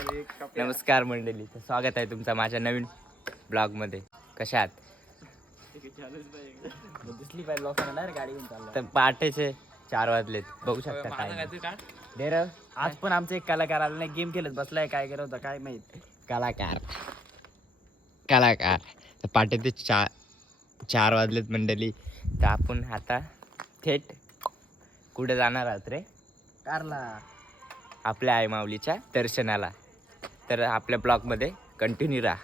नमस्कार मंडळी, स्वागत आहे तुमचं माझ्या नवीन ब्लॉग मध्ये. कशा आहात? दिसली पाहिजे लोकांना गाडी घेऊन चालला. तर पहाटेचे 4 वाजलेत, बघू शकता काय. आज पण आमचा एक कलाकार आला नाही, गेम खेळत बसलाय. काय करत होता काय माहित. कलाकार तर पहाटेचे 4 वाजलेत मंडळी. तर आपण आता थेट कुठे जाणार आहात रे? कारला आपल्या आई माऊलीच्या दर्शनाला. तर आपल्या ब्लॉगमध्ये कंटिन्यू राहा.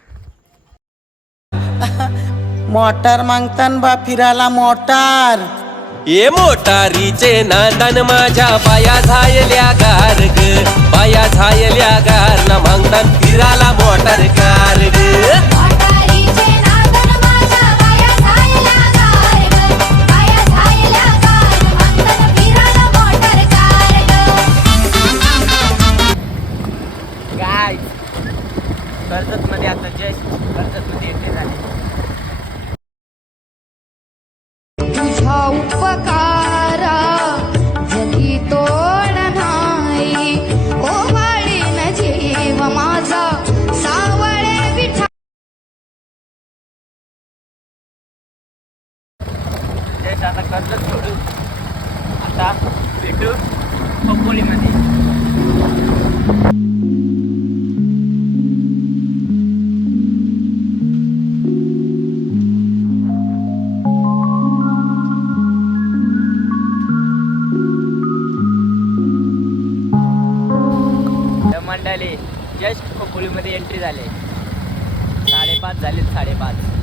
मोटार मागतान बा फिरायला मोटार. ये मोटारीचे नादान माझ्या पाया झायल्या गार ग, पाया झायल्या गार ना मागतान फिराला मोटार कार ग. काय कर्जत मध्ये आता जस्ट कर्जत मध्ये एंट्री झाली. तुझा उपकारा जगी तोड नाही, ओवाळीन जीव माझा सावळे विठा. जस्ट आता कर्जत सोडू, आता भेटू खोपोलीमध्ये. मंडळी जस्ट खोपोलीमध्ये एंट्री झाले. 5:30 झालेत, 5:30.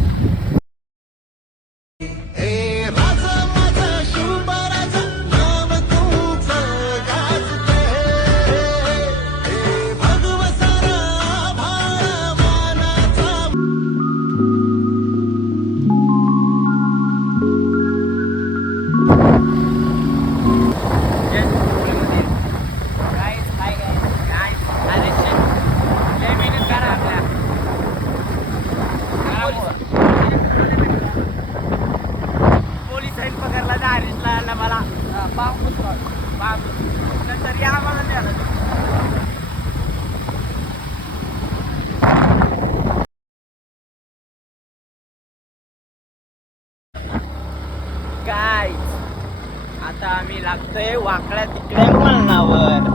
काय आता आम्ही लागतोय वाकड्या तिकडे वळणावर.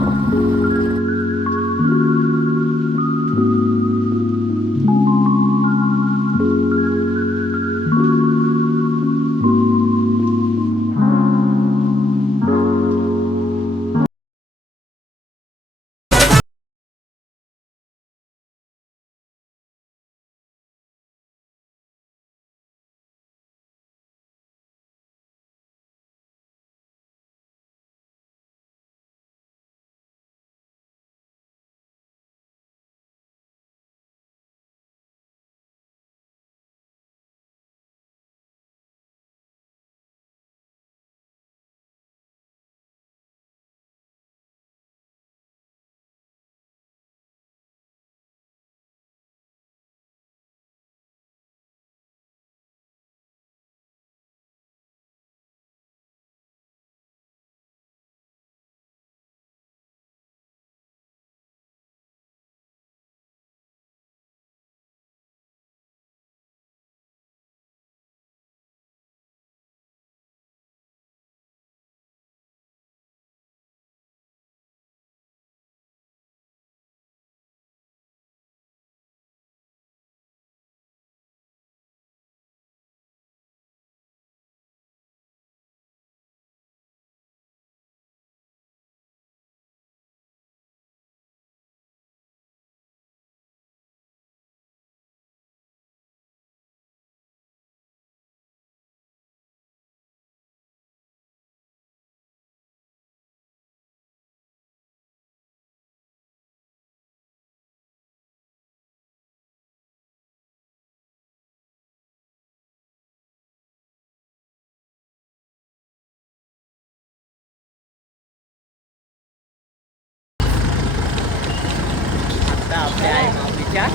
आता आपल्या आई माऊलीच्या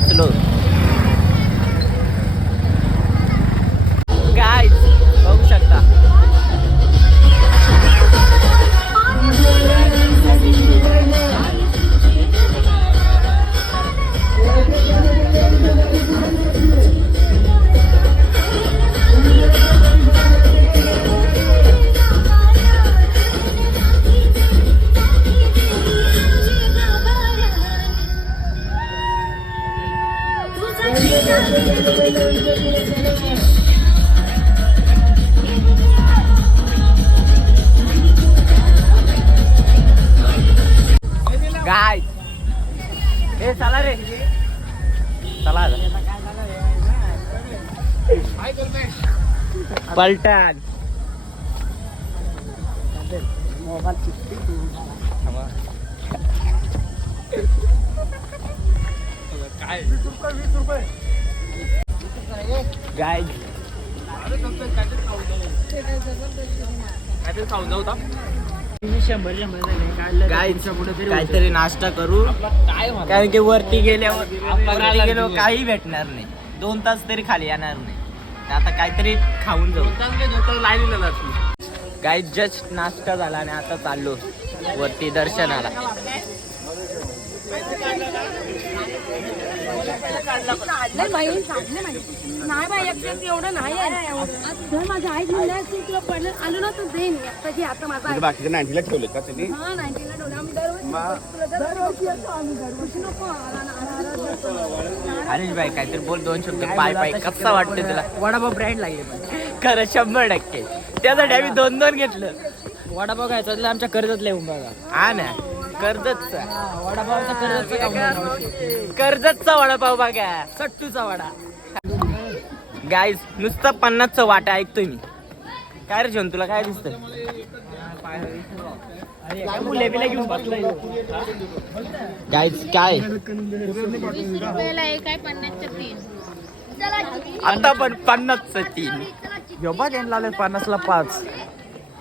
पोहोचलो गाईज, बघू शकता. गाय हे चला रे, चला पलटण. काय गाय काहीतरी नाश्ता करू, कारण की वरती गेलो काही भेटणार नाही. 2 तास तरी खाली येणार नाही. आता काहीतरी खाऊन जाऊ. काही जस्ट नाश्ता झाला आणि आता चाललो वरती दर्शनाला. नाही बाई, एवढं नाही जर माझ्या आई म्हणल्या किंवा पडलं आलो ना तर देईन. आता जे आता माझा बाकीच्या 90ला ठेवले का तुम्ही? हा 90ला ठेवलं आम्ही दरवर्षी नको. हरीश भाई काहीतरी बोल, 2 शब्द. पाय पाय कसं वाटतं तुला? वडापाव ब्रँड लागले पण खरं 100%. त्यासाठी आम्ही 2 घेतलं. वडापाव खायचा तर आमच्या कर्जत लिहून बघा. हा ना, कर्जतचा वडापावचा कर्जतचा वडापाव बघा. सट्टूचा वडा. गाईज नुसतं 50चं वाटा ऐकतोय मी. काय रे तुला काय दिसतं? घेऊन बसलाय. गाईज काय 20 रुपयाला एक आहे, 50च्या 3. आता पण 50चं 3. योबा देण लावले 50ला 5.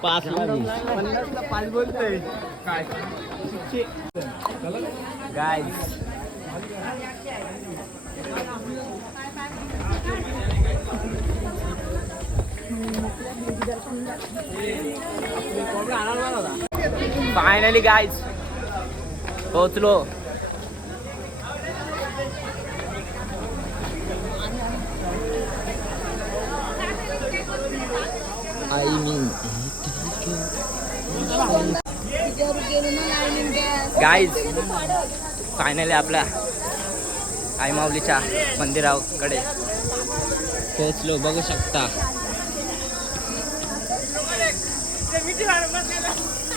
5 बोलतोय गाईज फायनली गाईज पोहोचलो. गाईज फायनली आपल्या आई माऊलीच्या मंदिराकडे पोहोचलो. बघू शकता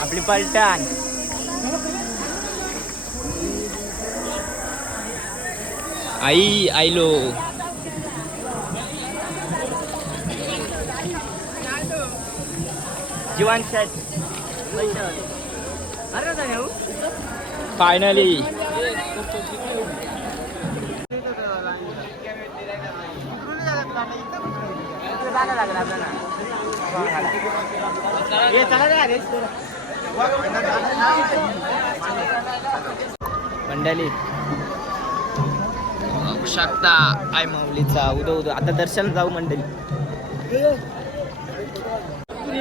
आपली पलटण. आई आईलो. जीवन शेट फायनली मंडळी बघू शकता आई माऊलीचा उदो उदो. आता दर्शन जाऊ मंडळी.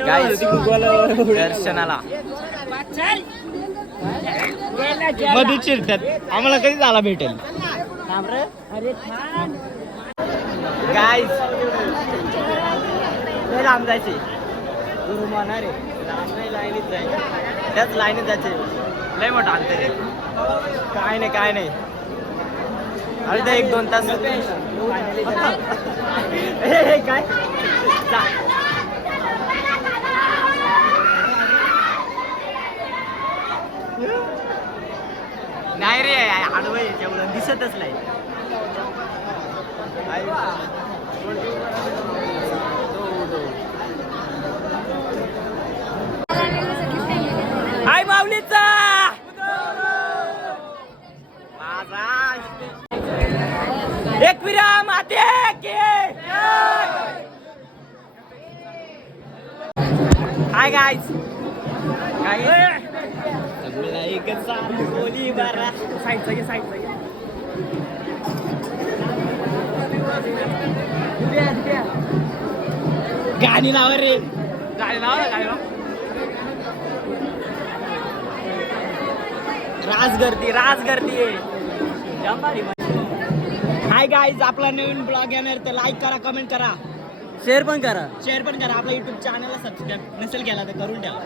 गाईस दर्शनाला मध्ये चिरतात. आम्हाला कधी झाला भेटेल गाईस. लांब जायचे गुरु म्हणणार आहे. लांब नाही, लाईनीत जायचे. त्याच लाईनीत जायचे. लय मोठा अंतर आहे. काय नाही काय नाही. अरे 1-2 तास काय नाही रे, आडवं तेवढं दिसतच नाही. आई माऊलीचा एक विराम आते हाय गाईज. बोली बारा साईडचा घे, साईडचा घे. गाणी लावा रे, गाणी लावा, गाणी लावा. राज गर्दी हाय गाईज, आपला नवीन ब्लॉग येणार तर लाईक करा, कमेंट करा, शेअर पण करा. आपल्या युट्यूब चॅनलला सबस्क्राईब नसेल केला तर करून ठेवा.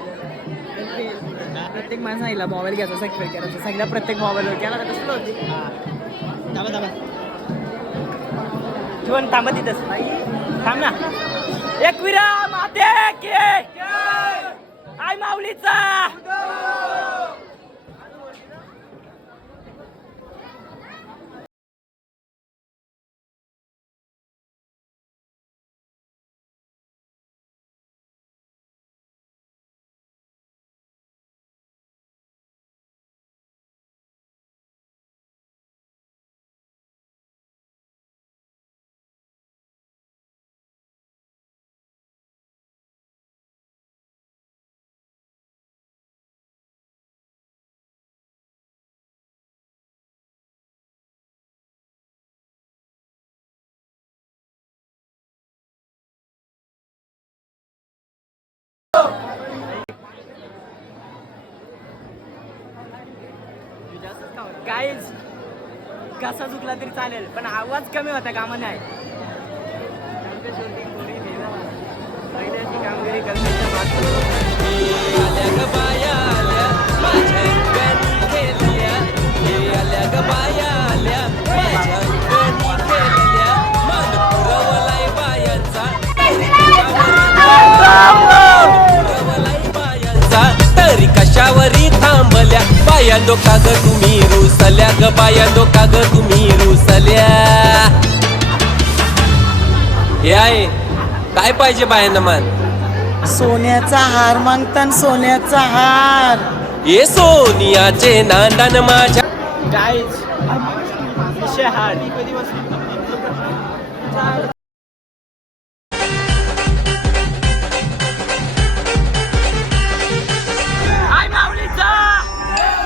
प्रत्येक माणसाला मोबाईल घ्यायचा, सबस्क्राईब करायचं, सगळ्या प्रत्येक मोबाईलवर केला तर कसं होती. थांबा जीवन थांबा तिथंच थांब ना. एक विराम आते की आई माऊलीचा. गाईज कसा चुकला तरी चालेल पण आवाज कमी होता कामा नाही. कामगिरी आल्या ग बाया आल्या माझ्या अंगानी खेळल्या, आल्या ग बाया आल्या माझ्या अंगानी खेळल्या, मान पुरवलाय बायांचा, पुरवलाय बायांचा, तरी कशावरी थांबल्या बाया डोका ग तुम्ही रुसल्या ग बाया डोका ग तुम्ही रुसल्या. हे आहे काय पाहिजे बायांना मान? सोन्याचा हार मागतान सोन्याचा हार. ये सोनियाचे नांदन माझ्या. गाईज शहाड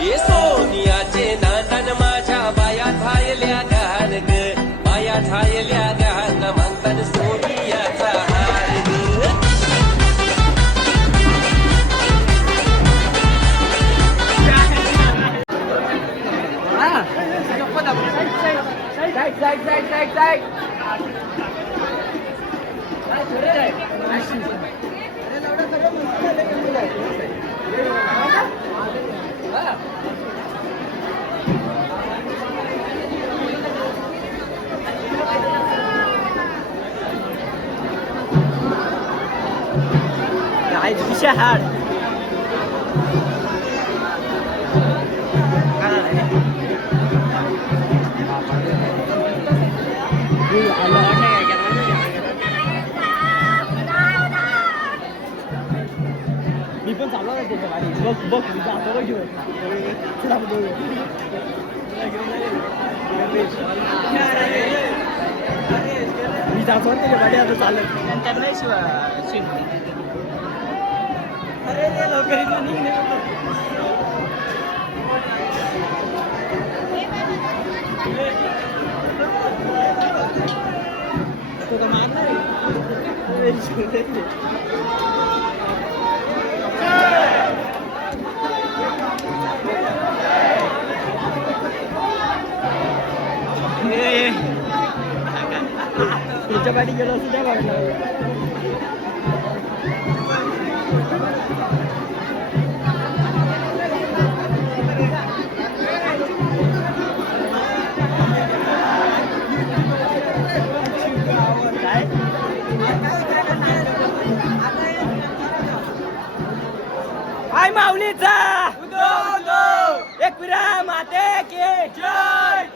ये सोनियाचे नांदन माझ्या बाया थायल्या गार ग, बाया थायल्या गार न म्हणतात सोनियाचा हार ग. गाईज शहाड मी पण चालू आहे त्याच्या गाडी. बघ आता घेऊन मी जातो त्याच्या गाडी आता चालत नंतर नाही शिवाय. अरे ते लवकर निघणे तो का मारणार त्याच्या गाडी गेलो असं त्या गाडीला. आई माऊलीचा एक विराम आते की जय.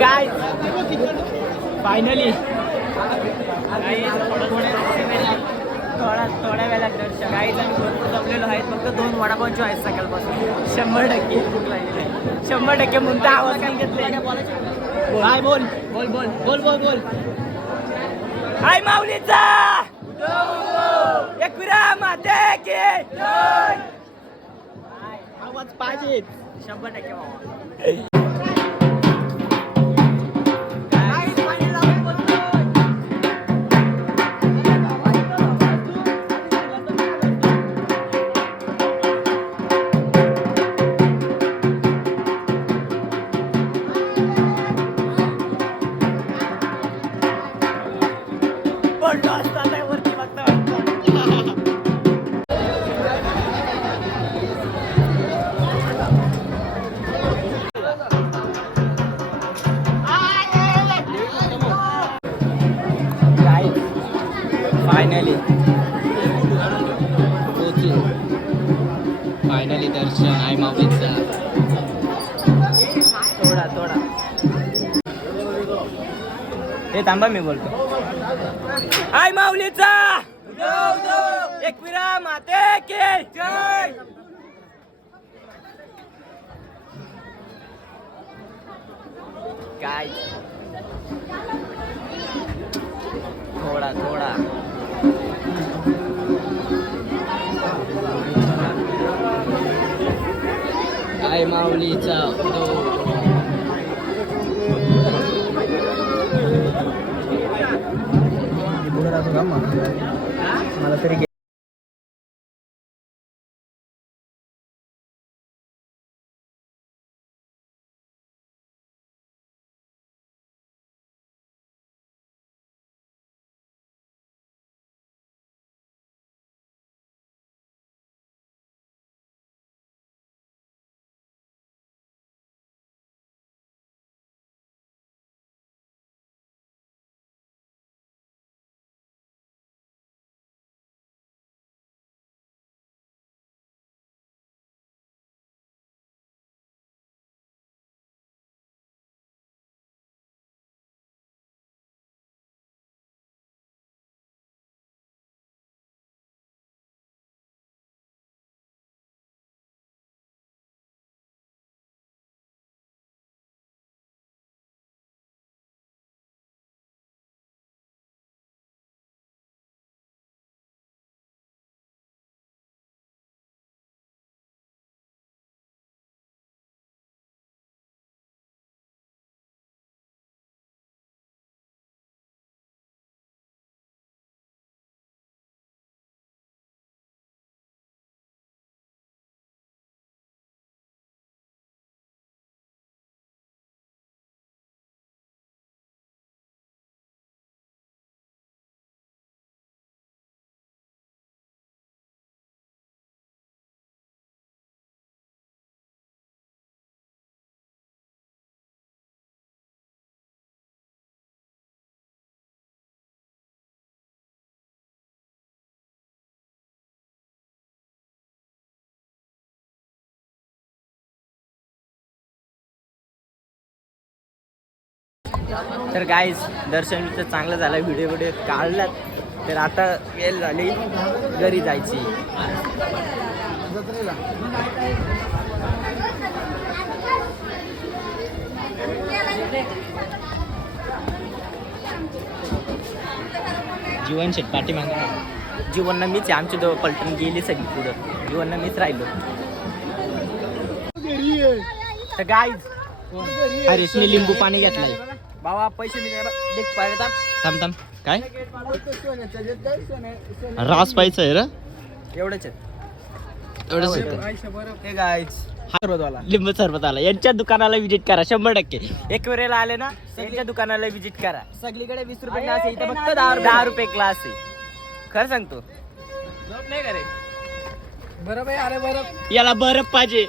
गाय फायनली थोड्या वेळात दर्शन गाईज आम्ही भरपूर जमलेलो आहेत. फक्त 2 वडापावची आहेत सकाळपासून. 100% भूक लागलेली आहे. 100% म्हणता आवाज नाही घेतले. हाय बोल बोल बोल बोल बोल बोल. हाय माऊलीचा एक विराम माते की जय. आवाज पाहिजे 100% बाबा. फायनली दर्शन आई माऊलीचा. थोडा हे थांबा मी बोलतो. आई माऊलीचा एक विराम माते की जय. काय थोडा आई माऊलीचा मला तरी तर गाईज दर्शन तर चांगलं झालं. व्हिडिओ काढलात. तर आता वेळ झाली घरी जायची. जीवन शेट पाठीमागे जीवनना मीच आमची दो पलटून गेली सगळी पुढं. जीवनना मीच राहिलो. तर गाईज हरीशने लिंबू पाणी घेतलंय. बाबा पैसे देख पाहिजे. थांब काय रास पाहिजे आहे रे. एवढंच लिंबू सरबत आला. यांच्या दुकानाला विजिट करा 100%. एक वेळेला आले ना यांच्या दुकानाला विजिट करा. सगळीकडे 20 रुपये क्लास आहे. इथं फक्त 10 रुपये क्लास आहे. खरं सांगतो नाही करे बरोबर. अरे बरं याला बरं पाहिजे.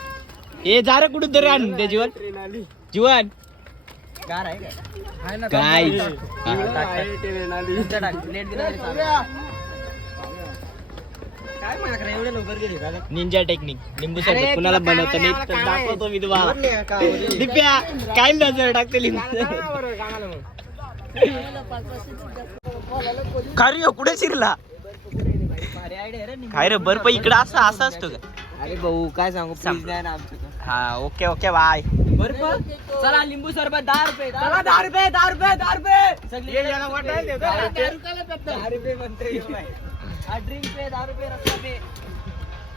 हे झालं कुठून तरी आणून ते जीवन गार आहे का? काय काय मागणार एवढे लवकर गेले का? निंजा टेक्निक लिंबू सरबत कुणाला बनवता नाही तर दाखवतो मी तुम्हाला. दिप्या काय नजर टाकते लिंबू खरी हो कुठे शिरला काय रे बर्फ इकडं असं असतो का? अरे भाऊ काय सांगू प्लीज नाही ना आमचं हा ओके ओके बाय. बर्फ चला लिंबू सरबत 10 रुपये चला 10 रुपये 10 रुपये 10 रुपये सगळे जण वाटायला 10 रुपये म्हणते हा ड्रिंक पे 10 रुपये रस्ता पे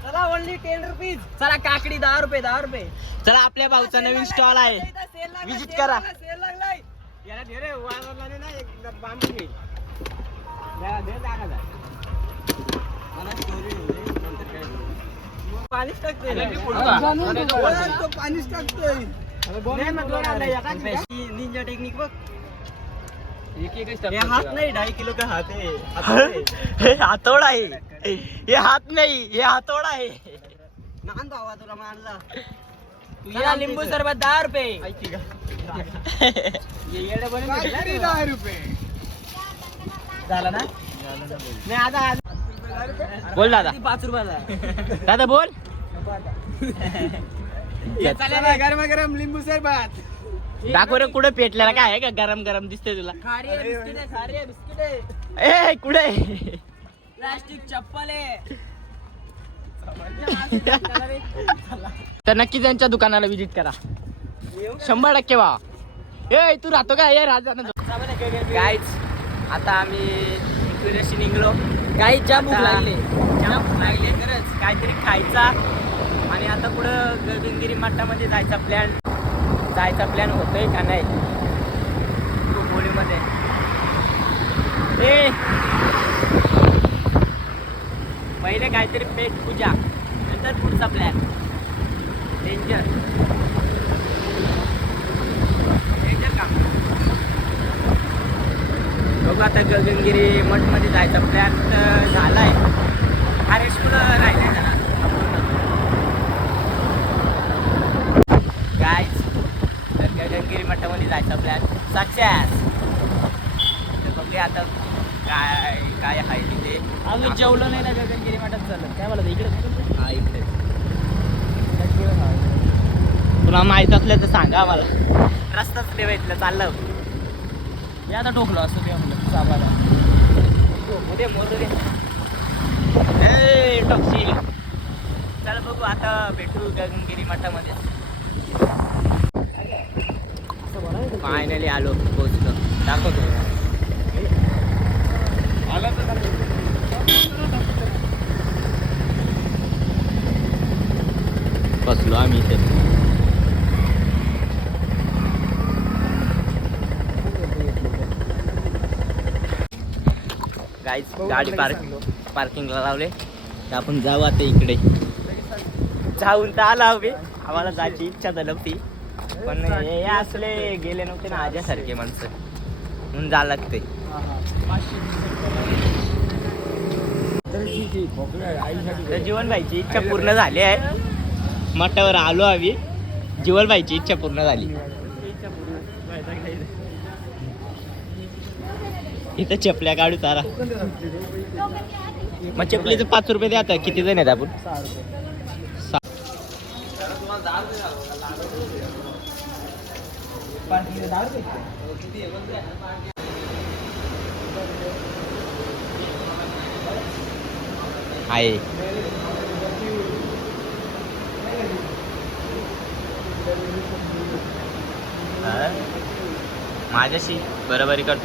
चला ओनली 10 रुपीज चला काकडी 10 रुपये 10 रुपये चला आपल्या भाऊचा नवीन स्टॉल आहे विजिट करा. सेल लागलाय याला दे रे वावरला ना एक बांबू घे या दे टाका जा मला स्टोरी नंतर काय पाणीच टाकते तो पाणीच टाकतोय नाही मग दोन आला एका निंजा टेक्निक बघ ये हात नाही 2.5 किलो का हात आहे हे हातोडा आहे हे हात नाही हे हातोडा आहे. मान भावा तुला मानला चला लिंबू सरबत 10 रुपये. ऐकी का ये येडे बनून 10 रुपये झाला ना नाही आता बोल दादा 5 रुपयाला दादा बोल. गरम गरम लिंबू सरबत दाखव रे कुठे पेटलेला काय आहे का गरम गरम दिसतंय तुला? खारी बिस्किट आहे खारी बिस्किट आहे ए कुठे प्लास्टिक चप्पल आहे तर नक्की त्यांच्या दुकानाला विजिट करा 100% वा. ए तू राहतो का ये राजा गाईच आता आम्ही फिरायला निघलो. काही जाम भूक लागली खरंच काहीतरी खायचा आणि आता पुढं गगनगिरी मठामध्ये जायचा प्लॅन होतोय का नाही होळीमध्ये. ए पहिले काहीतरी पेट पूजा नंतर पुढचा प्लॅन डेंजर काम. बघू आता गगनगिरी मठमध्ये जायचा प्लॅन तर झालाय. हरेशपूर राहिलाय जरा गाईज तर गगनगिरी मठामध्ये जायचा प्लॅन सक्सेस. तर बघूया आता काय काय आहे तिथे. आम्ही जेवलो नाही ना गगनगिरी मठात चाललं काय मला इकडे हा इकडे तुला माहित असलं तर सांगा आम्हाला. रस्ताच ठेवायचं चाललं हे आता टोकलो असं ते म्हणलं साबाला उद्या मोर दे टॉक्सिल. चल बघू आता भेटू गगनगिरी मठामध्ये. फायनली आलो पोहोचलो दाखवतो बसलो आम्ही इथे. गाईज गाडी पार्किंगला लावले तर आपण जाऊ आता इकडे. जाऊन तर आला हवे आम्हाला जायची इच्छा झाली होती पण हे असले गेले नव्हते ना आज्यासारखे माणसं म्हणून जा लागते. तर जीवनबाईची इच्छा पूर्ण झाली आहे. मठावर आलो आम्ही जीवनबाईची इच्छा पूर्ण झाली. इथं चपल्या काढू तारा मग चपलीचं 5 रुपये द्या. आता किती जण आहेत आपण? 10 आहे माझ्याशी बरोबरी करतो.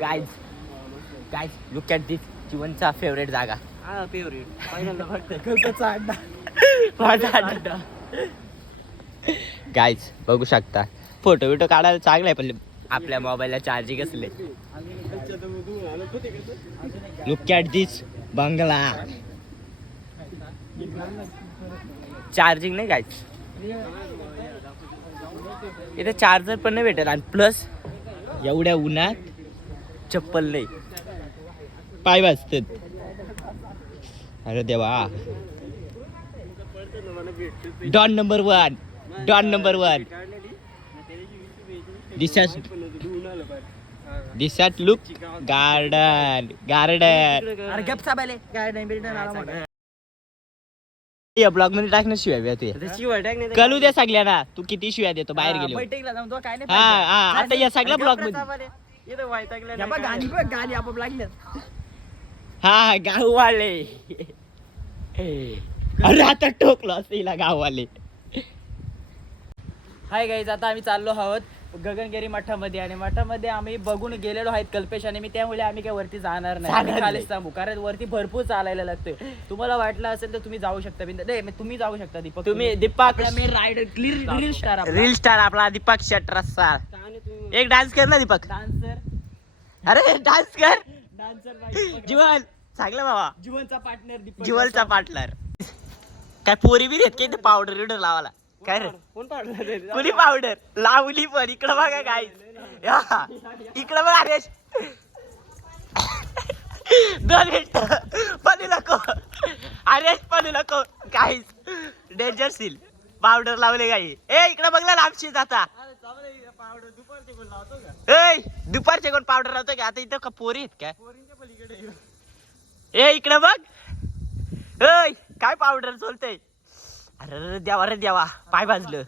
गाईज लुक ॲट दिस जीवनचा फेवरेट जागा. हा फेवरेट पहिल्यांदा फक्त कळतचा अड्डा माझा अड्डा. गाईज बघू शकता फोटो बिटो काढायला चांगला आहे पण आपल्या मोबाईलला चार्जिंग असले. लुक ॲट दिस बंगला. चार्जिंग नाही गायच, इथे चार्जर पण नाही भेटत. आणि प्लस एवढ्या उन्हात चप्पल नाही, पाय वाजतात. अरे देवा. Don number 1, don number 1. दिसात लुक गार्डन गार्डन. अरे गप साबाले गार्डन बिर्डन आला मोठा. या ब्लॉग मध्ये टाकणं शिवाय तू शिवाय टाक नाही कलू द्या सगळ्यांना, तू किती शिवाय देतो बाहेर गेलो. बैठकीला जाऊन तो काय नाही हा हा, आता या सगळ्या ब्लॉग मध्ये गाणी बघ, गाणी आपोआप लागल्या. हा गाववाले. अरे आता टोकलो असेल गाववाले. हाय गाईज, आता आम्ही चाललो आहोत गगनगिरी मठामध्ये. आणि मठामध्ये आम्ही बघून गेलेलो आहेत कल्पेश आणि मी, त्यामुळे आम्ही काय वरती जाणार नाही, आम्ही खालीच थांबू. कारण वरती भरपूर चालायला लागतोय. तुम्हाला वाटलं असेल तर तुम्ही जाऊ शकता. नाही तुम्ही जाऊ शकता दीपक. तुम्ही Deepak main rider reel star reel star आपला दीपक शेट्राचा. एक डान्स कर ना दीपक. डान्सर अरे डान्स कर. डान्सर जीवन चांगलं बाबा. जीवनचा पार्टनर दीपक. जीवनचा पार्टनर. काय पोरी बी येत काय पावडर बिवडर लावाला काय रे. कोण पार्टनर? कुणी पावडर लावली पण. इकडं बघा काय, इकडं बघा. अरेश 2 मिनिट पडू नको. अरेश पडू नको. काहीच डेंजर सील पावडर लावले काही. ए इकडं बघ ना लांबशी जाता. ए दुपारचे कोण पावडर लावतो का आता इथं का पोरी आहेत काय. ए इकडं बघ. ए काय पावडर चोलतय. अरे देवा रे देवा, पाय भाजलं.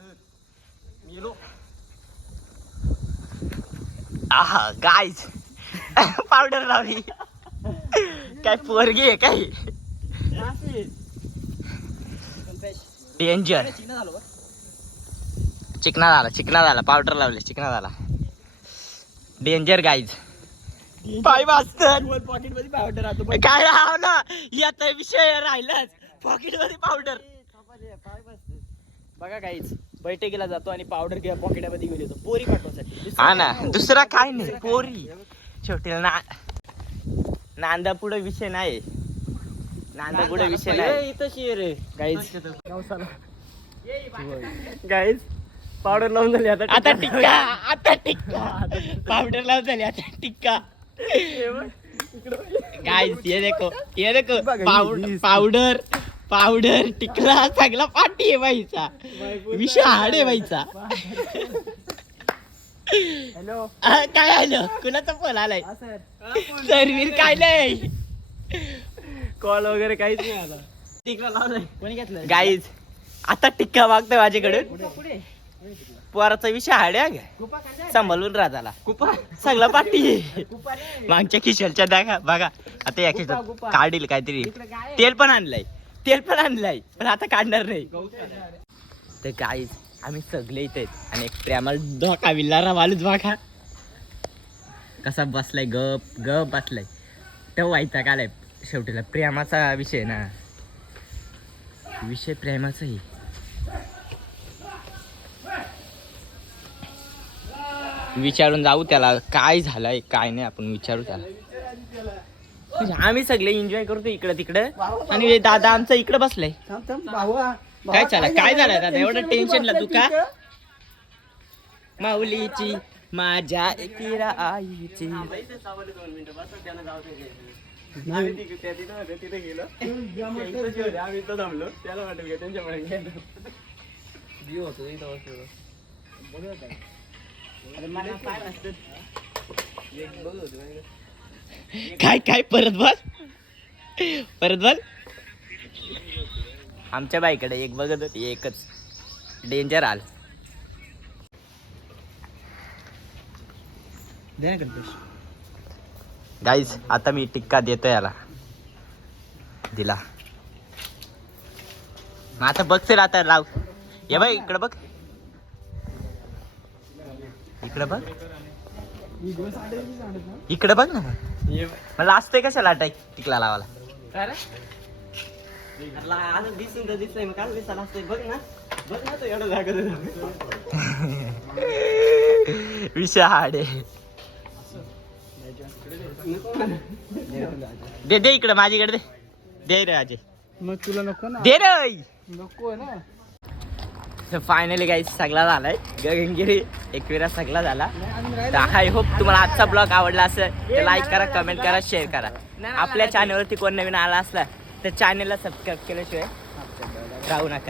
आहा गाईज पावडर लावली. काय पोरगी आहे काय. डेंजर. चिकना झाला पावडर लावले चिकना झाला. Danger guys. पाय वाजतात. पॉकेट मध्ये पावडर राहतो. काय राव ना याचा विषय राहिलाच. पॉकेट मध्ये पावडर. बघा काहीच बैठकीला जातो आणि पावडर किंवा पॉकेटमध्ये घेऊन येतो पोरी पाठवासाठी. हा ना, दुसरा काय नाही. पोरी शेवटी नांदा पुढे विषय नाही. नांदा पुढे विषय नाही. इथं शेर आहे गाईज. गाईज पावडर लावून झाली आता. आता टिक्का पावडर लावून झाली आता टिक्का. गाईस ये देखो पावडर टिकला सगळा पाठी आहे बाईचा. विषय हाड आहे बाईचा. हॅलो काय आलं कुणाचा फोन आलाय. सर्वीर काय नाही. कॉल वगैरे काहीच नाही आला. टिकला लावलाय कोणी घेतलं गाईज आता टिक्का मागतोय माझ्याकडून. पुढे पोराचा विषय हाड आहे. सांभाळून राजाला सगळा पाठी आहे. मागच्या खिशालच्या दाखा बघा. आता या खिशात काढील काहीतरी. तेल पण आणलंय पण आता काढणार नाही. तर गाईज आम्ही सगळे इथे आणि एक प्रेमाल धोका विल्लारा माणूस बघा कसा बसलाय. गप बसलाय. तो व्हायचा कालाय शेवटीला. प्रेमाचा विषय ना, विषय प्रेमाचाही. विचारून जाऊ त्याला काय झालंय काय नाही. आपण विचारू त्याला. म्हणजे आम्ही सगळे एन्जॉय करतो इकडं तिकडं आणि दादा आमचा इकडं बसलाय. काय चालय काय झालंय दादा एवढं टेन्शनला तू का. माऊलीची माझ्या एकिरा आईची. काय परत बोल. आमच्या बाईकडे एक बघत होती एकच. डेंजर आल. गाईज आता मी टिक्का देतो याला. दिला आता बघसेल. आता लाव ये बाई इकडं बघ. इकडे बघ ना. मला असतंय कशाला टिकला लावाला. काय रे दिसून तर दिसतंय. मग काय दिसायला असतंय. बघ ना तो एवढं जागा. विषय हाड आहे. दे इकडे माझ्याकडे दे रे अजय. मग तुला नको ना. दे रे नको ना. फायनली काही सगळा झालाय गगनगिरी एकविरा सगळा झाला. तर आय होप तुम्हाला आजचा ब्लॉग आवडला असेल तर लाईक करा, कमेंट करा, शेअर करा. आपल्या चॅनलवरती कोण नवीन आला असला तर चॅनलला सबस्क्राईब केल्याशिवाय राहू नका.